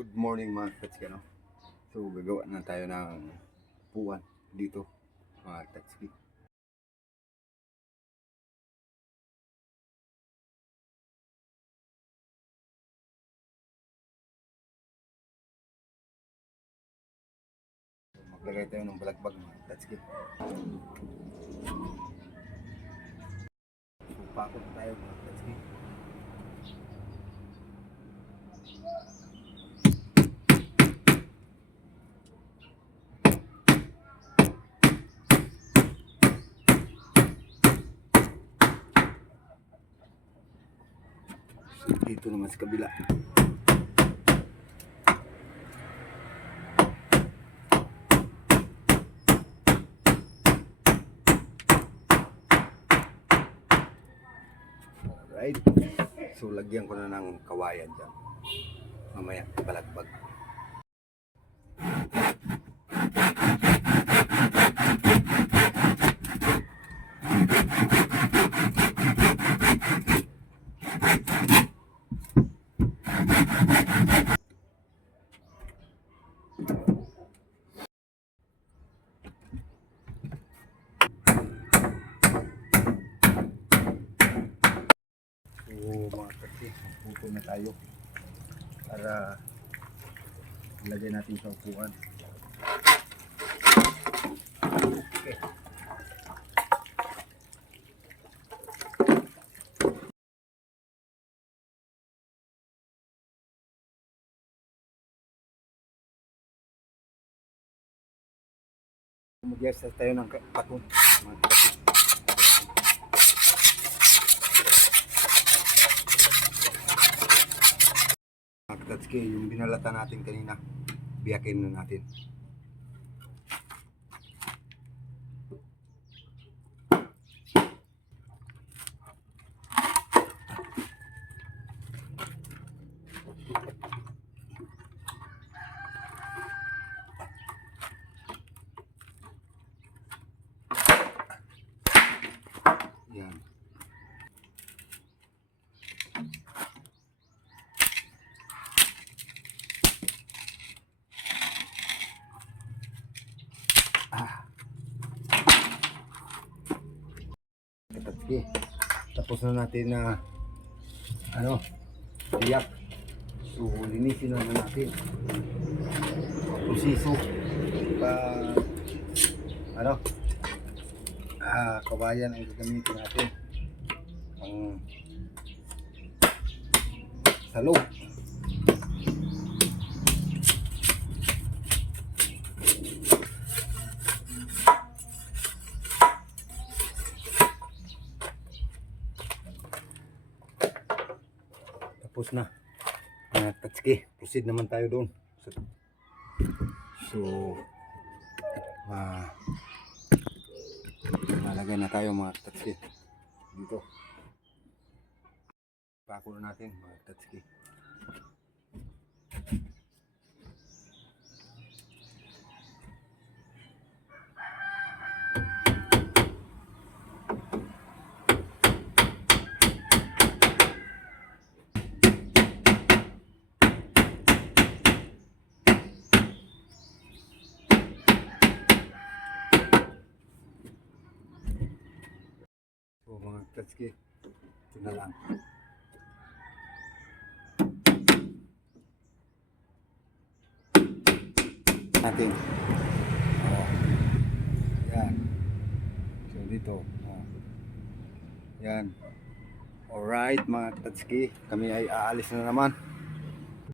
Good morning mga Tatsuki, ano? So, gagawa na tayo ng puwan dito, mga. So, maglagay tayo ng balagbag mga Tatsuki. So, pakot tayo mga Tatsuki. Dito naman sa kabila. Alright. So, lagyan ko na ng kawayan dyan. Mamaya, balagbag. So, Okay, magpupo na tayo para ilagay natin sa upuan. Okay. Mag-yes tayo ng katong. Mga katong. 6K, yung binalata natin kanina, biyakin na natin. Tatsuki, tapos na natin na ano, biyak. So, linisin na natin. Proseso. Pa, ano, ah, kawayan ang gagamitin natin. Ang salo. Tapos na. Uh, Tatsuki, proceed naman tayo doon. So, so ah, nalagay na tayo mga Tatsuki. Dito. Pako na natin mga Tatsuki. So mga Tatsuki, ito na lang. Natin. Oh. Yan. So dito. Oh. Yan. Alright mga Tatsuki, kami ay aalis na naman.